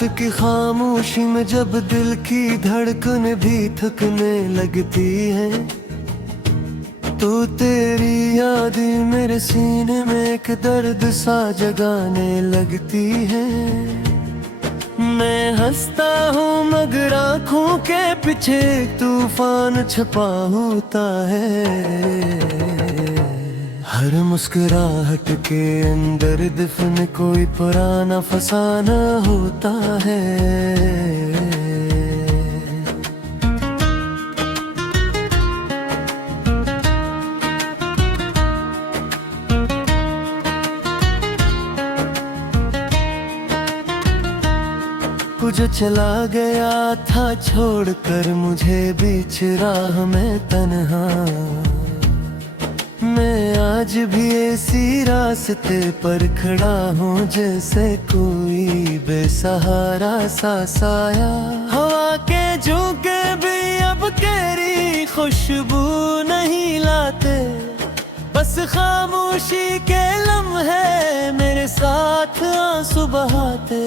रात की खामोशी में जब दिल की धड़कन भी थकने लगती है, तो तेरी याद मेरे सीने में एक दर्द सा जगाने लगती है। मैं हंसता हूँ मगर आँखों के पीछे तूफान छुपा होता है। हर मुस्कुराहट के अंदर दफन कोई पुराना फसाना होता है। जो चला गया था छोड़कर मुझे बीच राह में तन्हा, मैं आज भी ऐसी रास्ते पर खड़ा हूँ जैसे कोई बेसहारा सा साया। हवा के झोंके भी अब तेरी खुशबू नहीं लाते, बस खामोशी के लम्हे मेरे साथ आंसू बहाते।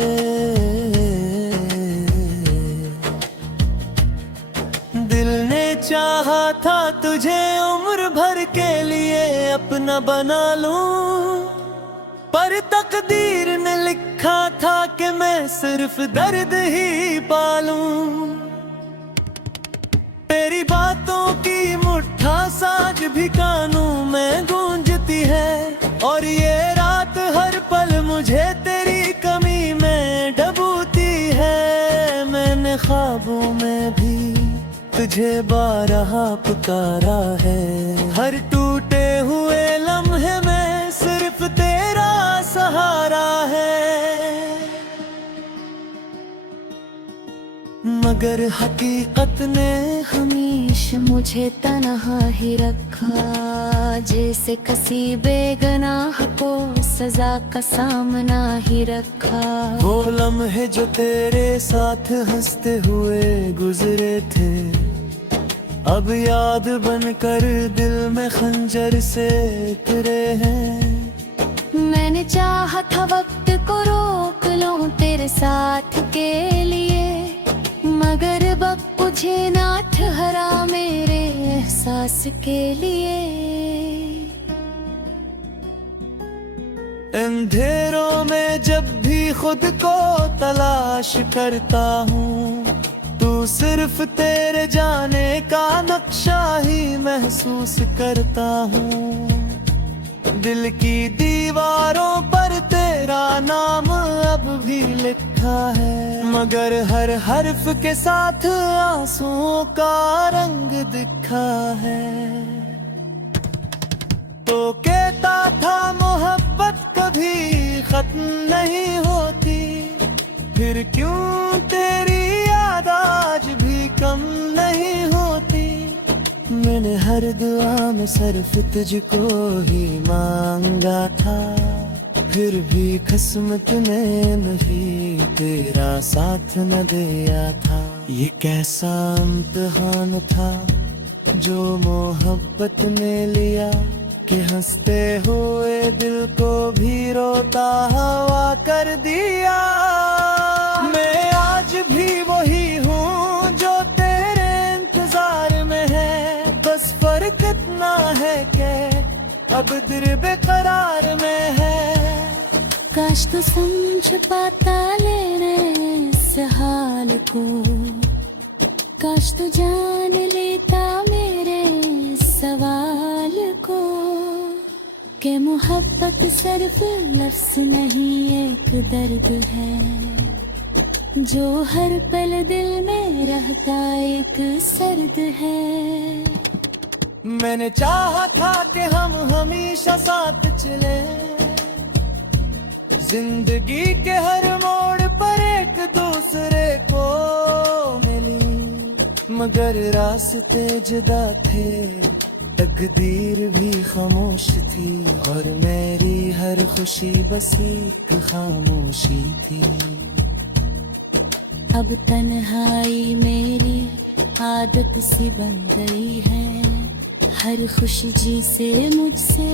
दिल ने चाहा था तुझे उम्र भर के लिए अपना बना लूं, पर तकदीर ने लिखा था कि मैं सिर्फ दर्द ही पालूं। तेरी बातों की मुट्ठा साज भी कानों में गूंजती है, और ये रात हर पल मुझे तेरी कमी में डूबती है। मैंने ख्वाबों में भी तुझे बारहा पुकारा है, हर टूटे हुए लम्हे में सिर्फ तेरा सहारा है। मगर हकीकत ने हमेशा मुझे तन्हा ही रखा, जैसे किसी बेगनाह को सजा का सामना ही रखा। वो लम्हे जो तेरे साथ हंसते हुए गुजरे थे, अब याद बनकर दिल में खंजर से उतरे हैं। मैंने चाहा था वक्त को रोक लूं तेरे साथ के लिए, मगर वक्त मुझे ना ठहरा मेरे एहसास के लिए। अंधेरों में जब भी खुद को तलाश करता हूँ, तू सिर्फ तेरे जाने का नक्शा ही महसूस करता हूँ। दिल की दीवारों पर तेरा नाम अब भी लिखा है, मगर हर हर्फ के साथ आंसुओं का रंग दिखा है। तो कहता था मोहब्बत कभी खत्म नहीं होती, फिर क्यों तेरी याद आज भी कम नहीं होती। मैंने हर दुआ में सिर्फ तुझको ही मांगा था, फिर भी किस्मत ने नहीं तेरा साथ न दिया था। ये कैसा इम्तिहान था जो मोहब्बत में लिया, कि हंसते हुए दिल को भी रोता हवा कर दिया। मैं आज भी वही हूँ जो तेरे इंतजार में है, बस फर्क इतना है कि अब दिल बेकरार में है। काश तो समझ पाता लेने इस हाल को, काश तो जान लेता मेरे सवाल को, कि मोहब्बत सिर्फ लफ्ज़ नहीं एक दर्द है, जो हर पल दिल में रहता एक सर्द है। मैंने चाहा था कि हम हमेशा साथ चले, जिंदगी के हर मोड़ पर एक दूसरे को मिली, मगर रास्ते जुदा थे, तकदीर भी खामोश थी, और मेरी हर खुशी बस एक खामोशी थी। अब तन्हाई मेरी आदत सी बन गई है, हर खुशी जिसे मुझसे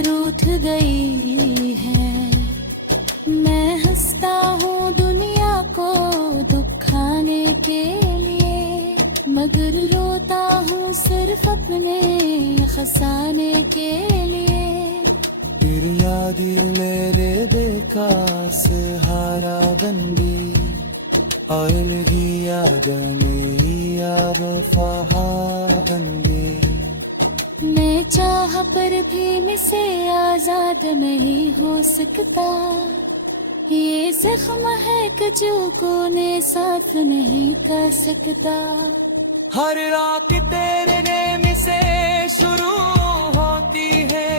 रूठ गई है। मैं हंसता हूँ दुनिया दुखाने के लिए, मगर रोता हूँ सिर्फ अपने खसाने के लिए। फिर यादी मेरे दिल का सहारा बन गई, आए लगी याद में अब वफा बन गई। मैं चाह पर भी मुझसे आजाद नहीं हो सकता, ये जख्म है कि जो कोने साथ नहीं कर सकता। हर रात तेरे नेम से शुरू होती है,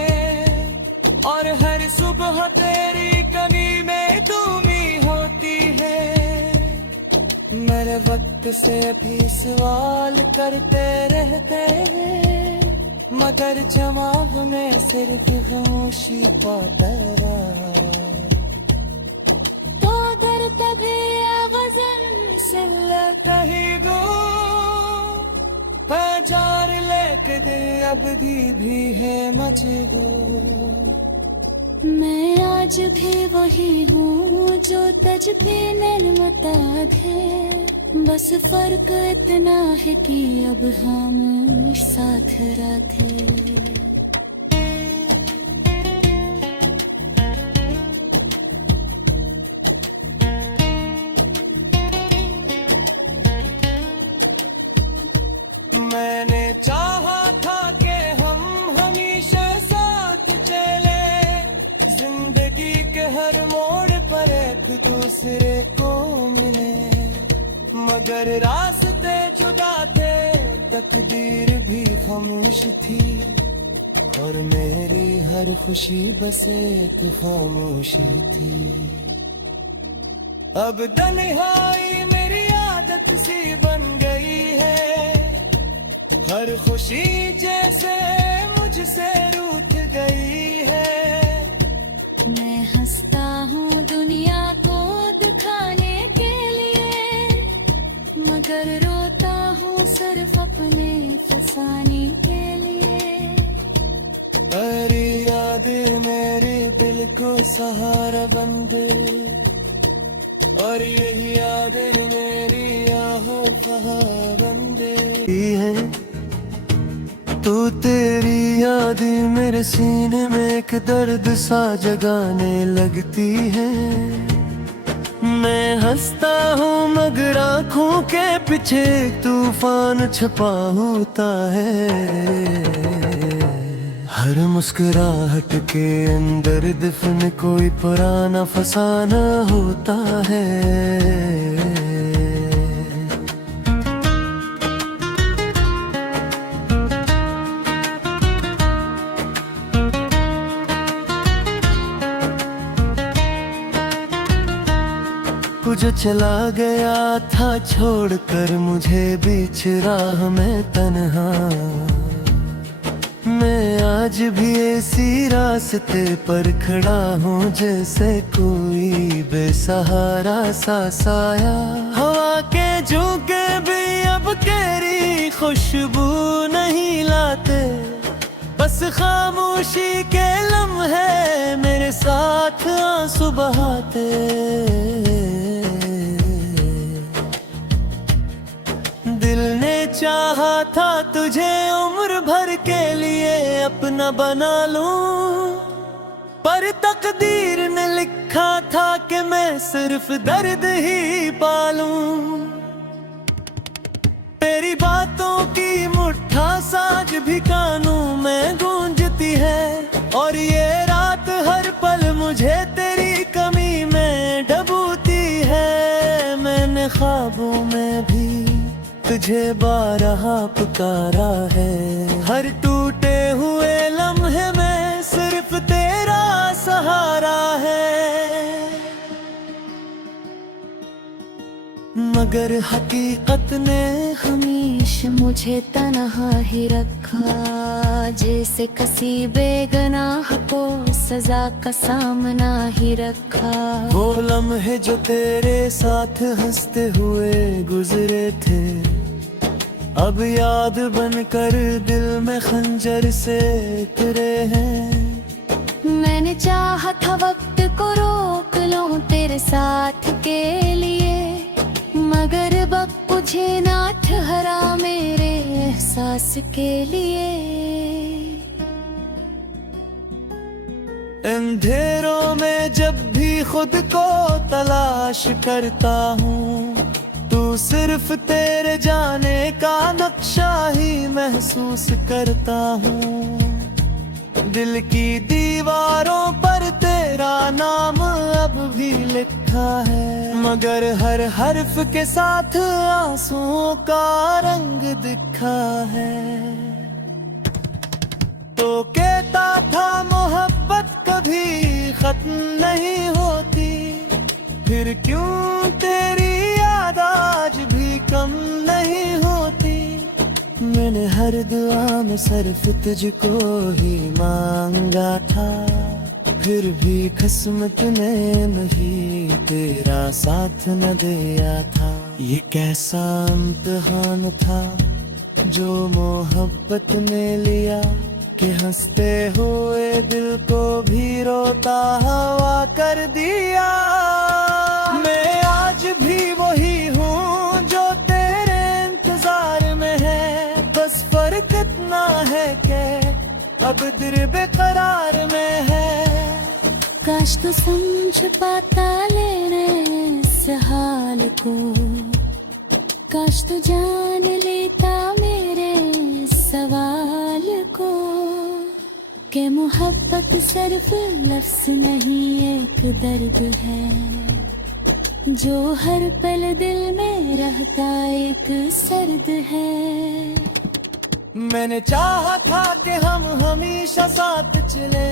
और हर सुबह तेरी कमी में तुमी होती है। मेरे वक्त से भी सवाल करते रहते हैं, मगर जवाब में सिर्फ खामोशी पाता रहा। तो अगर कभी गज़ल से कहीं गो हजार लेके दे, अब भी है मजबूर। मैं आज भी वही हूँ जो तज पे नर्मता थे, बस फर्क इतना है कि अब हम साथ रहते। मैंने चाहा था कि हम हमेशा साथ चले, जिंदगी के हर मोड़ पर एक दूसरे को मिले, मगर रास्ते जुदा थे, तकदीर भी खामोश थी, और मेरी हर खुशी बस एक खामोशी थी। अब तन्हाई मेरी आदत सी बन गई है, हर खुशी जैसे मुझसे रूठ गई है। मैं हंसता हूँ दुनिया को दिखाने के लिए, मगर रोता हूँ सिर्फ अपने फसाने के लिए। तेरी यादें मेरे दिल को सहारा बन दे, और यही यादें मेरी आहों सहारा बन दे है। तू तेरी यादें मेरे सीने में एक दर्द सा जगाने लगती है। मैं हंसता हूँ मगर आँखों के पीछे तूफान छुपा होता है। हर मुस्कुराहट के अंदर दफन कोई पुराना फसाना होता है। जो चला गया था छोड़कर मुझे बीच राह में तन्हा, मैं आज भी ऐसी रास्ते पर खड़ा हूँ जैसे कोई बेसहारा सा साया। हवा के झोंके भी अब तेरी खुशबू नहीं लाते, बस खामोशी के लम्हे मेरे साथ आंसू बहाते। दिल ने चाहा था तुझे उम्र भर के लिए अपना बना लूं, पर तकदीर ने लिखा था कि मैं सिर्फ दर्द ही पालूं। तेरी बातों की मुट्ठा साज भी कानों में गूंजती है, और ये रात हर पल मुझे तेरी कमी में डूबती है। मैंने ख्वाबों में भी तुझे बारहा पुकारा है, हर टूटे हुए लम्हे में सिर्फ तेरा सहारा है। मगर हकीकत ने हमेशा मुझे तन्हा ही रखा, जैसे किसी बेगनाह को सजा का सामना ही रखा। वो लम्हे जो तेरे साथ हंसते हुए गुजरे थे, अब याद बनकर दिल में खंजर से उतरे हैं। मैंने चाहा था वक्त को रोक लूं तेरे साथ के लिए, मगर वक्त मुझे ना ठहरा मेरे एहसास के लिए। अंधेरों में जब भी खुद को तलाश करता हूँ, तू सिर्फ तेरे जाने का नक्शा ही महसूस करता हूँ। दिल की दीवारों पर तेरा नाम अब भी लिखा है, मगर हर हर्फ के साथ आंसुओं का रंग दिखा है। तो कहता था मोहब्बत कभी खत्म नहीं होती, फिर क्यों तेरी याद आज भी कम नहीं होती। मैंने हर दुआ में सिर्फ तुझको ही मांगा था, फिर भी किस्मत ने नहीं तेरा साथ न दिया था। ये कैसा इम्तिहान था जो मोहब्बत ने लिया, कि हंसते हुए दिल को भी रोता हुआ कर दिया। मैं आज भी वही हूँ जो तेरे इंतजार में है, बस फर्क इतना है कि अब दिल बेकरार में है। काश तो समझ पाता लेने इस हाल को, काश तो जान लेता मेरे सवाल को, कि मोहब्बत सिर्फ लफ्ज़ नहीं एक दर्द है, जो हर पल दिल में रहता एक सर्द है। मैंने चाहा था कि हम हमेशा साथ चले,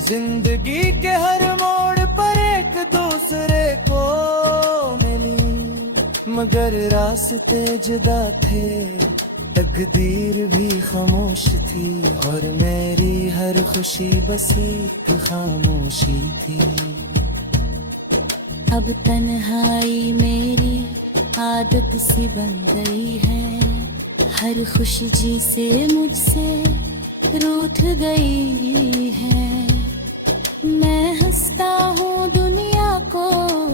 जिंदगी के हर मोड़ पर एक दूसरे को मिली, मगर रास्ते जुदा थे, तकदीर भी खामोश थी, और मेरी हर खुशी बस एक खामोशी थी। अब तन्हाई मेरी आदत सी बन गई है, हर खुशी से मुझसे रूठ गई है। मैं हंसता हूँ दुनिया को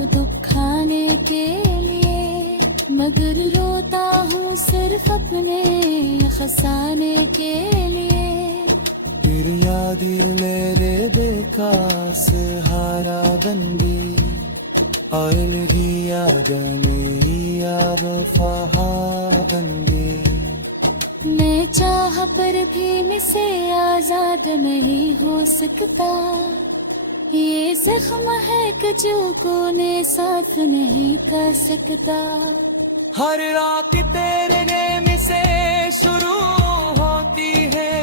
दुखाने के लिए, मगर रोता हूँ सिर्फ अपने खसाने के लिए। फिर यादें मेरे दिल का सहारा बन गई, और लगी यादें मेरी याद वफा बन गई। मैं चाह पर भी मुझसे आजाद नहीं हो सकता, ये जख्म है कि जो कोने साथ नहीं कर सकता। हर रात तेरे नेम से शुरू होती है,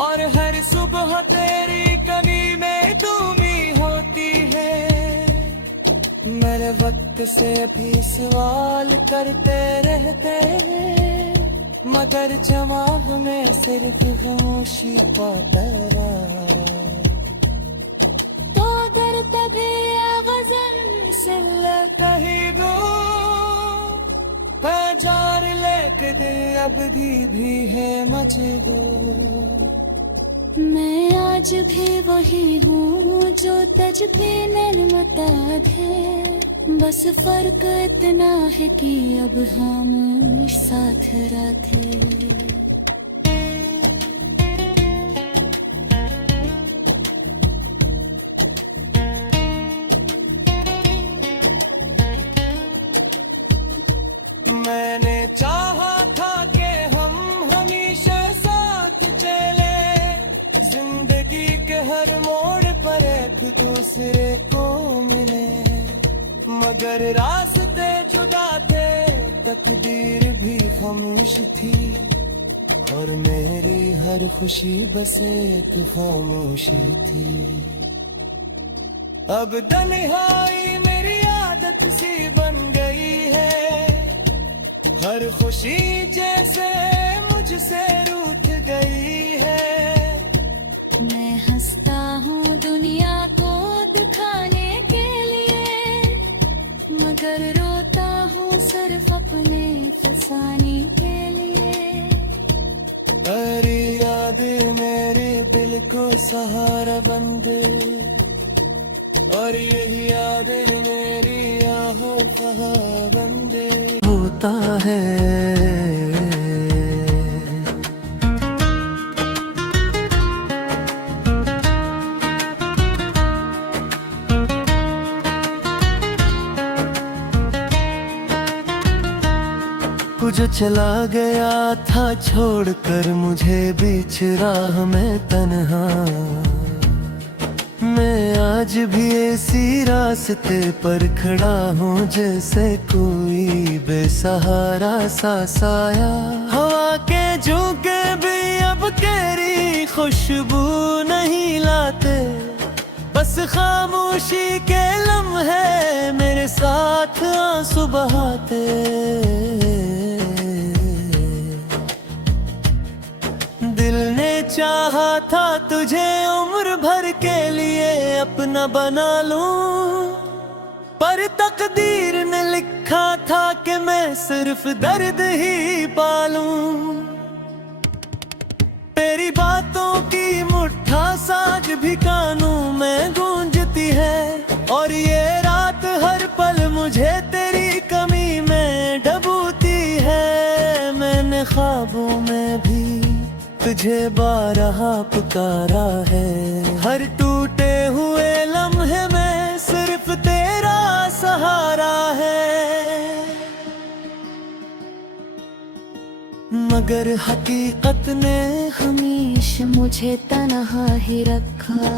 और हर सुबह तेरी कमी में डूबी होती है। मेरे वक्त से भी सवाल करते रहते हैं, मगर जवाब में सिर्फ खामोशी पाता रहा। तो अगर तभी गज़ल से कहीं दो हजार लेके दे, अब भी है मजबूर। मैं आज भी वही हूँ जो तज पे नरमता थे, बस फर्क इतना है कि अब हम साथ रहते। मैंने चाहा था कि हम हमेशा साथ चले, जिंदगी के हर मोड़ पर एक दूसरे को मिले, मगर रास्ते जुदा थे, तकदीर भी खामोश थी, और मेरी हर खुशी बस एक खामोशी थी। अब तन्हाई मेरी आदत सी बन गई है, हर खुशी जैसे मुझसे रूठ गई है। मैं हंसता हूँ दुनिया को दिखाने के लिए, मगर रोता हूँ सिर्फ अपने फसाने के लिए। तेरी यादें मेरे दिल को सहारा बन दे, और यही यादें मेरी आहों का बंदे होता है। जो चला गया था छोड़कर मुझे बीच राह में तन्हा, मैं आज भी ऐसी रास्ते पर खड़ा हूँ जैसे कोई बेसहारा सा साया। हवा के झोंके भी अब तेरी खुशबू नहीं लाते, बस खामोशी के लम्हे मेरे साथ आंसू बहाते। दिल ने चाहा था तुझे उम्र भर के लिए अपना बना लूं, पर तकदीर ने लिखा था कि मैं सिर्फ दर्द ही पालूं। तेरी बातों की मुट्ठा साज भी कानों में गूंजती है, और ये रात हर पल मुझे तेरी कमी में डूबती है। मैंने ख्वाबों में भी तुझे बारहा पुकारा है, हर टूटे हुए लम्हे में सिर्फ तेरा सहारा है। मगर हकीकत ने हमेशा मुझे तन्हा ही रखा,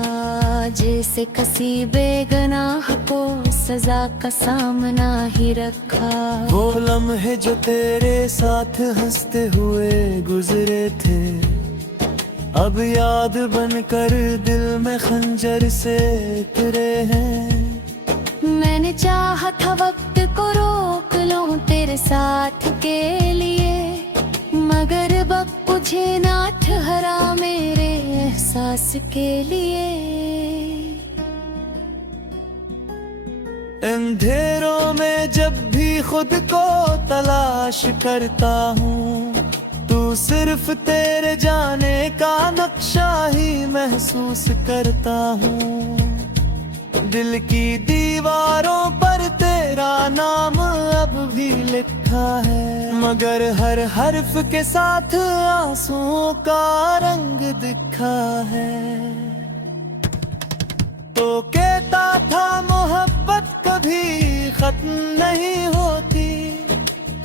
जैसे किसी बेगनाह को सजा का सामना ही रखा। वो लम्हे जो तेरे साथ हंसते हुए गुजरे थे, अब याद बनकर दिल में खंजर से उतरे हैं। मैंने चाहा था वक्त को रोक लूं तेरे साथ के लिए, मगर वक्त मुझे ना ठहरा मेरे एहसास के लिए। अंधेरों में जब भी खुद को तलाश करता हूँ, तू सिर्फ तेरे जाने का नक्शा ही महसूस करता हूँ। दिल की दीवारों पर तेरा नाम अब भी लिखा है, मगर हर हर्फ के साथ आंसुओं का रंग दिखा है। तो कहता था मोहब्बत कभी खत्म नहीं होती,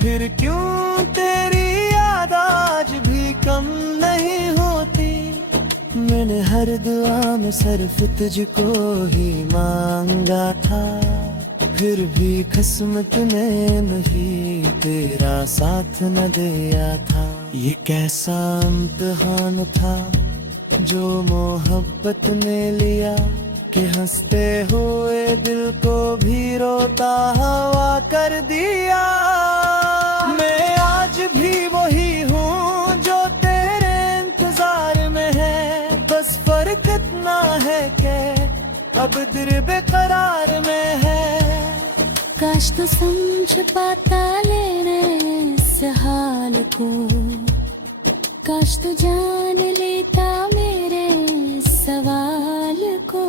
फिर क्यों तेरी याद आज भी कम नहीं होती। मैंने हर दुआ में सिर्फ तुझको ही मांगा था, फिर भी किस्मत ने नहीं तेरा साथ न दिया था। ये कैसा इम्तिहान था जो मोहब्बत ने लिया, कि हंसते हुए दिल को भी रोता हुआ कर दिया। मैं आज भी वही हूँ जो तेरे इंतजार में है, बस फर्क इतना है कि अब दिल बेकरार में है। काश तो समझ पाता लेने इस हाल को, काश तो जान लेता मेरे सवाल को,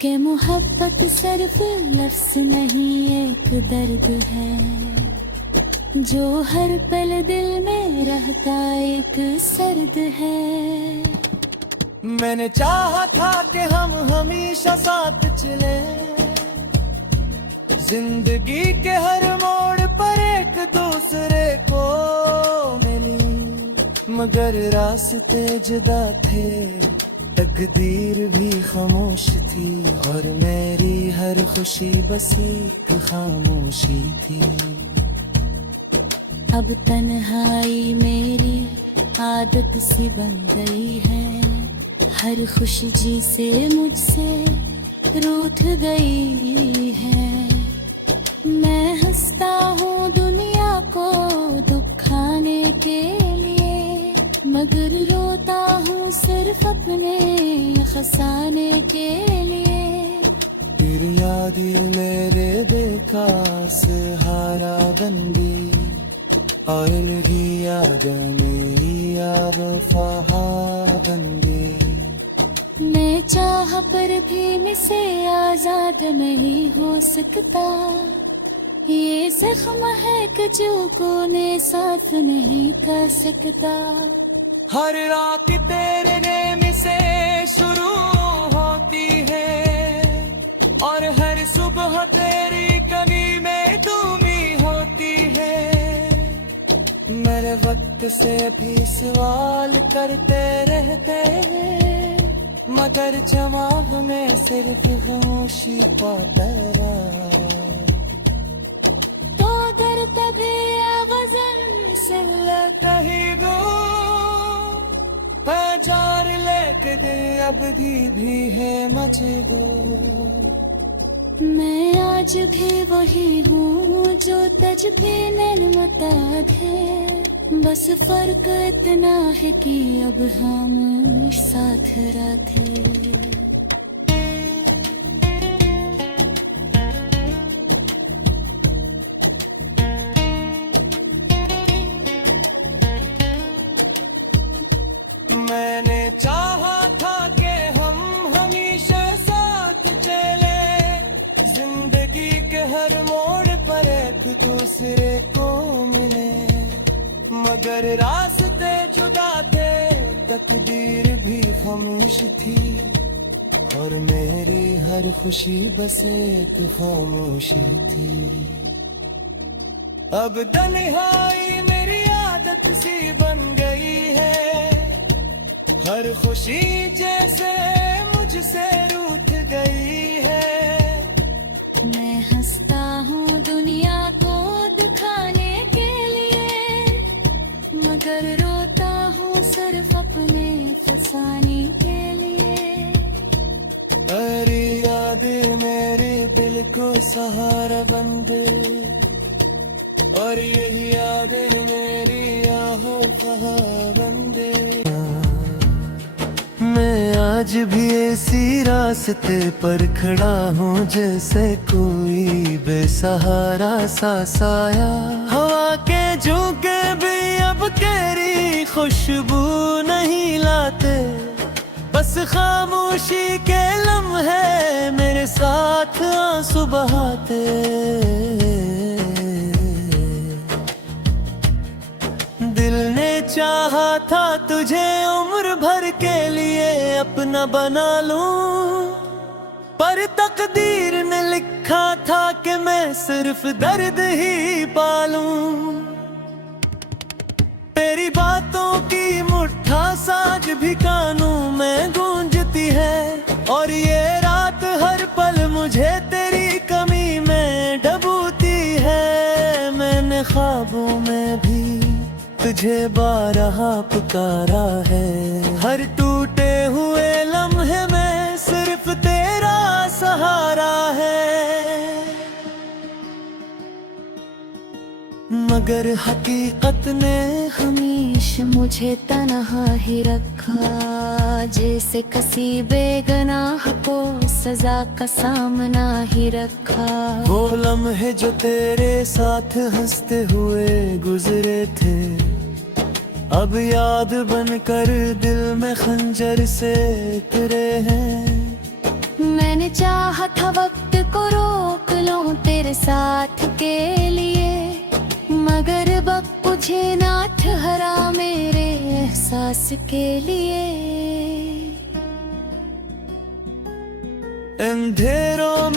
कि मोहब्बत सिर्फ लफ्ज़ नहीं एक दर्द है, जो हर पल दिल में रहता एक सर्द है। मैंने चाहा था कि हम हमेशा साथ चले, जिंदगी के हर मोड़ पर एक दूसरे को मिली, मगर रास्ते जुदा थे, तकदीर भी खामोश थी, और मेरी हर खुशी बस एक खामोशी थी। अब तन्हाई मेरी आदत सी बन गई है, हर खुशी जिसे मुझसे रूठ गई है। मैं हंसता हूँ दुनिया को दुखाने के लिए, मगर रोता हूँ सिर्फ अपने खसाने के लिए। तेरी यादें मेरे दिल का सहारा बन गई, और मेरी यादें मेरी वफा बन गई। मैं चाह पर भी मुझसे आजाद नहीं हो सकता। ये जख्म है कि जो कोने साथ नहीं कर सकता। हर रात तेरे नेम से शुरू होती है और हर सुबह तेरी कमी में दूमी होती है। मेरे वक्त से भी सवाल करते रहते हैं, मगर जवाब में सिर्फ खामोशी पाता रहा। तो अगर तभी गज़ल से कहीं दो हजार लेके दे अब भी है मजबूर। मैं आज भी वही हूँ जो तज भी नरमता थे। बस फर्क इतना है कि अब हम साथ रहते। मैंने चाहा था कि हम हमेशा साथ चले, जिंदगी के हर मोड़ पर एक दूसरे को मिले, मगर रास्ते जुदा थे, तकदीर भी खामोश थी और मेरी हर खुशी बस एक खामोशी थी। अब तन्हाई मेरी आदत सी बन गई है, हर खुशी जैसे मुझसे रूठ गई है। मैं हंसता हूँ दुनिया को दिखाने के लिए, मगर रोता हूँ सिर्फ अपने फसाने के लिए। तेरी यादें मेरे दिल को सहारा बन दे और यही यादें मेरी आहों कहाँ बन दे। मैं आज भी ऐसी रास्ते पर खड़ा हूँ जैसे कोई बेसहारा सा साया। हवा के झोंके भी अब तेरी खुशबू नहीं लाते, बस खामोशी के लम्हे मेरे साथ आंसू बहाते। दिल ने चाहा था तुझे उम्र भर के लिए अपना बना लूं, पर तकदीर ने लिखा था कि मैं सिर्फ दर्द ही पालूं। तेरी बातों की मुट्ठा साज भी कानों में गूंजती है और ये रात हर पल मुझे तेरी कमी में डूबती है। मैंने ख्वाबों में भी तुझे बारहा पुकारा है, हर टूटे हुए लम्हे में सिर्फ तेरा सहारा है। मगर हकीकत ने हमेशा मुझे तन्हा ही रखा, जैसे किसी बेगनाह को सजा का सामना ही रखा। वो लम्हे जो तेरे साथ हंसते हुए गुजरे थे, अब याद बनकर दिल में खंजर से उतरे हैं। मैंने चाहा था वक्त को रोक लूं तेरे साथ के लिए, मगर वक्त मुझे ना ठहरा मेरे एहसास के लिए। अंधेरों